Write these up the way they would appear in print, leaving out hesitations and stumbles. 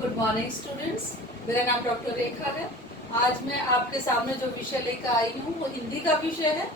Good morning students. मेरा नाम doctor रेखा है। आज मैं आपके सामने जो विषय लेकर आई हूँ वो हिंदी का विषय है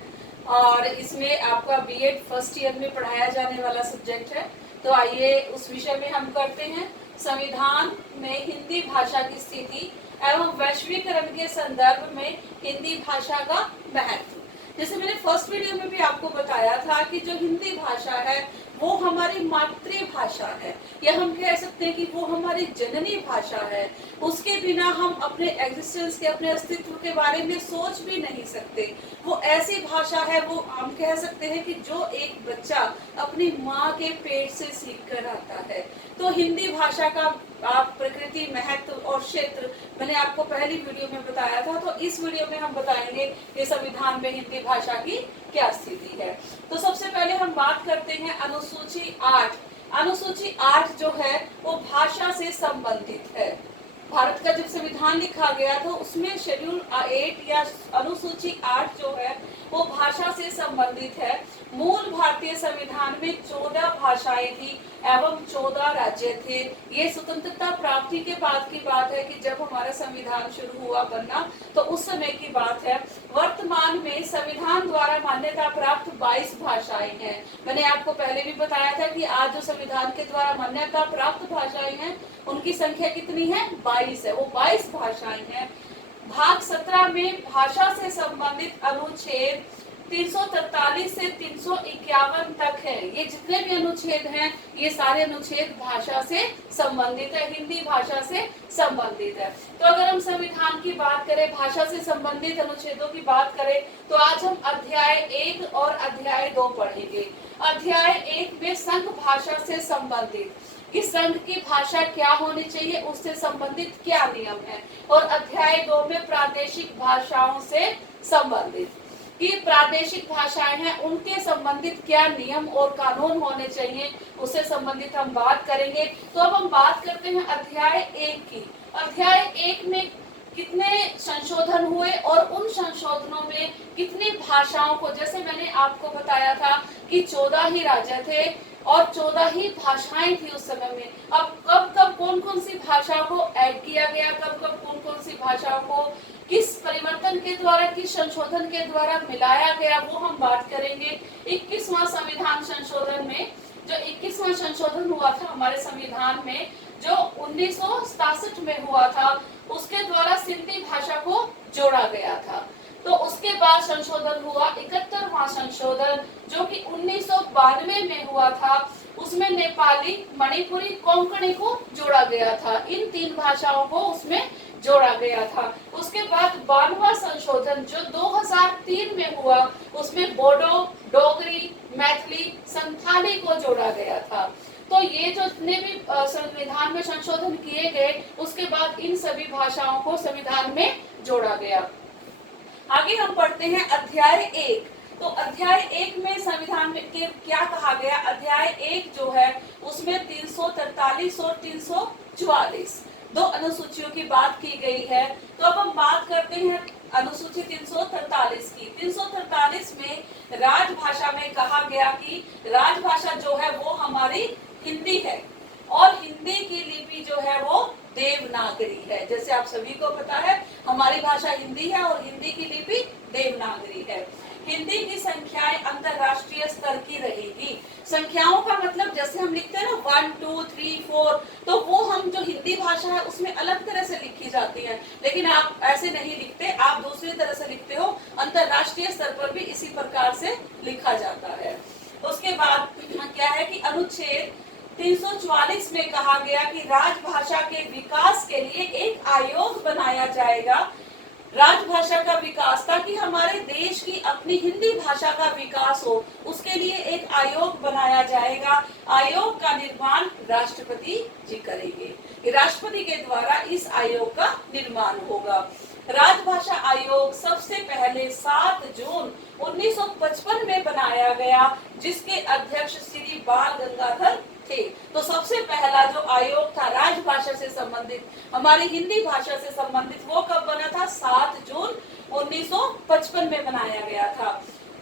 और इसमें आपका बीएड फर्स्ट ईयर में पढ़ाया जाने वाला सब्जेक्ट है। तो आइए उस विषय में हम करते हैं संविधान में हिंदी भाषा की स्थिति एवं वैश्वीकरण के संदर्भ में हिंदी भाषा का महत्व। जैसे मैंने फर्स्ट वीडियो में भी आपको बताया था कि जो हिंदी भाषा है वो हमारी मातृभाषा है, या हम कह सकते हैं कि वो हमारी जननी भाषा है। उसके बिना हम अपने एग्जिस्टेंस के, अपने अस्तित्व के बारे में सोच भी नहीं सकते। वो ऐसी भाषा है, वो हम कह सकते हैं कि जो एक बच्चा अपनी माँ के पेट से सीख कर आता है। तो हिंदी भाषा का आप प्रकृति, महत्व और क्षेत्र मैंने आपको पहली वीडियो में बताया था। तो इस वीडियो में हम बताएंगे कि संविधान में हिंदी भाषा की क्या स्थिति है। तो सबसे पहले हम बात करते हैं अनुसूची 8। अनुसूची 8 जो है वो भाषा से संबंधित है। भारत का जब संविधान लिखा गया तो उसमें शेड्यूल 8 या अनुसूची 8 जो है वो भाषा से संबंधित है। मूल भारतीय संविधान में 14 भाषाएं थी एवं 14 राज्य थे। ये स्वतंत्रता प्राप्ति के बाद की बात है कि जब हमारा संविधान शुरू हुआ बनना, तो उस समय की बात है। वर्तमान में संविधान द्वारा मान्यता प्राप्त 22 भाषाएं हैं। मैंने आपको पहले भी बताया था कि आज जो संविधान के द्वारा मान्यता प्राप्त भाषाएं हैं उनकी संख्या कितनी है? 22 है। वो 22 भाषाएं हैं। भाग 17 में भाषा से संबंधित अनुच्छेद 343 से 351 तक है। ये जितने भी अनुच्छेद हैं ये सारे अनुच्छेद भाषा से संबंधित है, हिंदी भाषा से संबंधित है। तो अगर हम संविधान की बात करें, भाषा से संबंधित अनुच्छेदों की बात करें, तो आज हम अध्याय 1 और अध्याय 2 पढ़ेंगे। अध्याय 1 में संघ भाषा से संबंधित कि संघ की भाषा क्या होनी चाहिए, उससे संबंधित क्या नियम है। और अध्याय 2 में प्रादेशिक भाषाओं से संबंधित कि प्रादेशिक भाषाएं हैं उनके संबंधित क्या नियम और कानून होने चाहिए, उससे संबंधित हम बात करेंगे। तो अब हम बात करते हैं अध्याय 1 की। अध्याय 1 में कितने संशोधन हुए और उन संशोधनों में कितनी भाषाओं को, जैसे मैंने आपको बताया था कि 14 ही राज्य थे और 14 ही भाषाएं थी उस समय में। अब कब कब कौन कौन सी भाषा को ऐड किया गया, कब कब कौन कौन सी भाषाओं को किस परिवर्तन के द्वारा, किस संशोधन के द्वारा मिलाया गया, वो हम बात करेंगे। 21वां संविधान संशोधन में, जो 21वां संशोधन हुआ था हमारे संविधान में, जो 1967 में हुआ था, उसके द्वारा सिंधी भाषा को जोड़ा गया था। तो उसके बाद संशोधन हुआ 71वां संशोधन, जो कि 1992 में हुआ था। उसमें नेपाली, मणिपुरी, कोंकणी को जोड़ा गया था। इन 3 भाषाओं को उसमें जोड़ा गया था। उसके बाद 92वां संशोधन जो 2003 में हुआ, उसमें बोडो, डोगरी, मैथिली, संथाली को जोड़ा गया था। तो ये जो जितने भी संविधान में संशोधन किए गए, उसके बाद इन सभी भाषाओं को संविधान में जोड़ा गया। आगे हम पढ़ते हैं अध्याय 1। तो अध्याय 1 में संविधान में के क्या कहा गया? अध्याय 1 जो है उसमें 343 और 344 दो अनुसूचियों की बात की गई है। तो अब हम बात करते हैं अनुसूची 343 की। 343 में राजभाषा में कहा गया कि राजभाषा जो है वो हमारी हिंदी है और हिंदी की लिपि जो है वो देवनागरी है। जैसे आप सभी को पता है हमारी भाषा हिंदी है और हिंदी की लिपि देवनागरी है। हिंदी की संख्याएं अंतरराष्ट्रीय स्तर की रहेगी। संख्याओं का मतलब जैसे हम लिखते हैं ना 1 2 3 4, तो वो हम जो हिंदी भाषा है उसमें अलग तरह से लिखी जाती है, लेकिन आप ऐसे नहीं लिखते, आप दूसरी तरह से लिखते हो। अंतरराष्ट्रीय स्तर पर भी इसी प्रकार से लिखा जाता है। उसके बाद क्या है कि अनुच्छेद 344 में कहा गया कि राजभाषा के विकास के लिए एक आयोग बनाया जाएगा। राजभाषा का विकास, ताकि हमारे देश की अपनी हिंदी भाषा का विकास हो, उसके लिए एक आयोग बनाया जाएगा। आयोग का निर्माण राष्ट्रपति जी करेंगे। राष्ट्रपति के द्वारा इस आयोग का निर्माण होगा। राजभाषा आयोग सबसे पहले 7 जून 1955 में बनाया गया, जिसके अध्यक्ष श्री बाल गंगाधर थे। तो सबसे पहला जो आयोग था राजभाषा से संबंधित, हमारी हिंदी भाषा से संबंधित, वो कब बना था? 7 जून 1955 में बनाया गया था।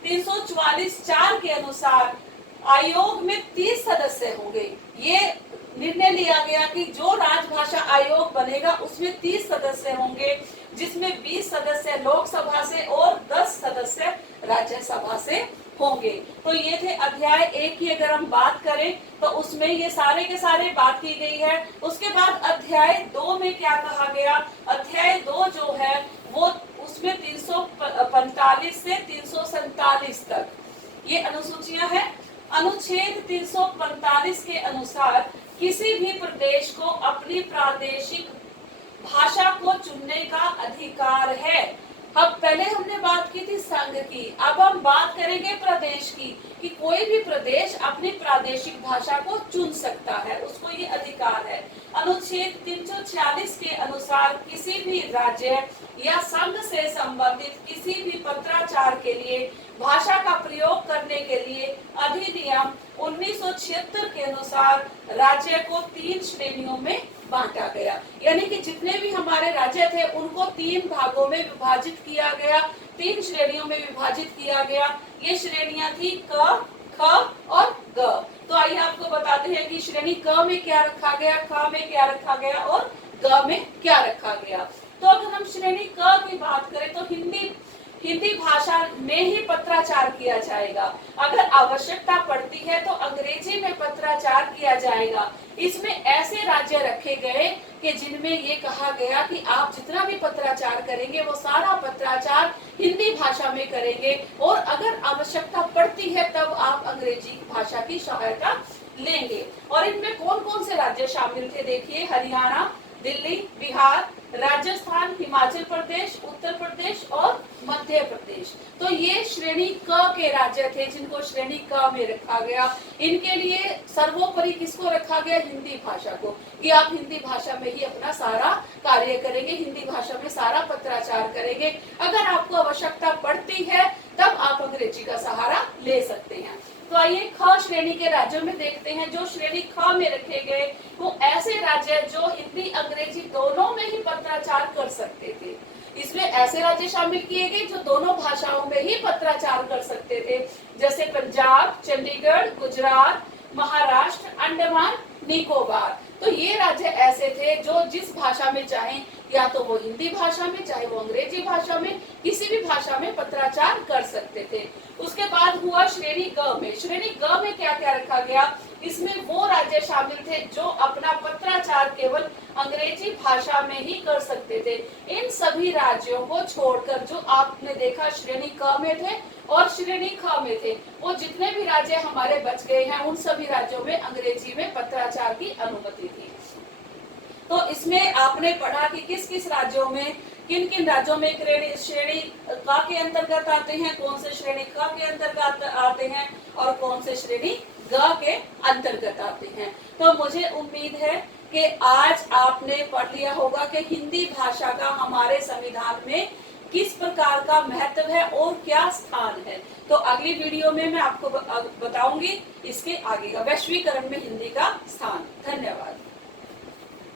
344(4) के अनुसार आयोग में 30 सदस्य होंगे। ये निर्णय लिया गया कि जो राजभाषा आयोग बनेगा उसमें 30 सदस्य होंगे, जिसमें 20 सदस्य लोकसभा से और 10 सदस्य राज्यसभा से होंगे। तो ये थे अध्याय 1 की अगर हम बात करें तो उसमें ये सारे के सारे बात की गई है। उसके बाद अध्याय 2 में क्या कहा गया, अध्याय 2 जो है वो उसमें 345 से 347 तक ये अनुसूचियां हैं। अनुच्छेद 345 के अनुसार किसी भी प्रदेश को अपनी प्रादेशिक भाषा को चुनने का अधिकार है। अब पहले हमने बात की थी संघ की, अब हम बात करेंगे प्रदेश की, कि कोई भी प्रदेश अपनी प्रादेशिक भाषा को चुन सकता है, उसको ये अधिकार है। अनुच्छेद 346 के अनुसार किसी भी राज्य या संघ से संबंधित किसी भी पत्राचार के लिए भाषा का प्रयोग करने के लिए अधिनियम 1976 के अनुसार राज्य को 3 श्रेणियों में बांटा गया। यानी कि जितने भी हमारे राज्य थे उनको 3 भागों में विभाजित किया गया, 3 श्रेणियों में विभाजित किया गया। ये श्रेणियां थी क, ख और ग। तो आइए आपको बताते हैं कि श्रेणी क में क्या रखा गया, ख में क्या रखा गया और ग में क्या रखा गया। तो अगर हम श्रेणी क की बात करें तो हिंदी भाषा में ही पत्राचार किया जाएगा। अगर आवश्यकता पड़ती है तो अंग्रेजी में पत्राचार किया जाएगा। इसमें ऐसे राज्य रखे गए कि जिनमें ये कहा गया कि आप जितना भी पत्राचार करेंगे वो सारा पत्राचार हिंदी भाषा में करेंगे, और अगर आवश्यकता पड़ती है तब आप अंग्रेजी भाषा की सहायता लेंगे। और इनमें कौन कौन से राज्य शामिल थे देखिए, हरियाणा, दिल्ली, बिहार, राजस्थान, हिमाचल प्रदेश, उत्तर प्रदेश और मध्य प्रदेश। तो ये श्रेणी क के राज्य थे जिनको श्रेणी क में रखा गया। इनके लिए सर्वोपरि किसको रखा गया, हिंदी भाषा को, कि आप हिंदी भाषा में ही अपना सारा कार्य करेंगे, हिंदी भाषा में सारा पत्राचार करेंगे। अगर आपको आवश्यकता पड़ती है तब आप अंग्रेजी का सहारा ले सकते हैं। तो आइए ख श्रेणी के राज्यों में देखते हैं। जो श्रेणी ख में रखे गए वो ऐसे राज्य जो हिंदी अंग्रेजी दोनों में ही पत्राचार कर सकते थे। इसमें ऐसे राज्य शामिल किए गए जो दोनों भाषाओं में ही पत्राचार कर सकते थे, जैसे पंजाब, चंडीगढ़, गुजरात, महाराष्ट्र, अंडमान निकोबार। तो ये राज्य ऐसे थे जो जिस भाषा में चाहें, या तो वो हिंदी भाषा में चाहे वो अंग्रेजी भाषा में, किसी भी भाषा में पत्राचार कर सकते थे। उसके बाद हुआ श्रेणी ग में। श्रेणी ग में क्या क्या रखा गया, इसमें वो राज्य शामिल थे जो अपना पत्राचार केवल अंग्रेजी भाषा में ही कर सकते थे। इन सभी राज्यों को छोड़कर जो आपने देखा श्रेणी क में थे और श्रेणी ख में थे, वो जितने भी राज्य हमारे बच गए हैं उन सभी राज्यों में अंग्रेजी में पत्राचार की अनुमति थी। तो इसमें आपने पढ़ा कि किस किस राज्यों में, किन किन राज्यों में श्रेणी क के अंतर्गत आते हैं, कौन से श्रेणी क के अंतर्गत आते हैं और कौन से श्रेणी ग के अंतर्गत आते हैं। तो मुझे उम्मीद है कि आज आपने पढ़ लिया होगा कि हिंदी भाषा का हमारे संविधान में किस प्रकार का महत्व है और क्या स्थान है। तो अगली वीडियो में मैं आपको बताऊंगी इसके आगे का वैश्वीकरण में हिंदी का स्थान। धन्यवाद।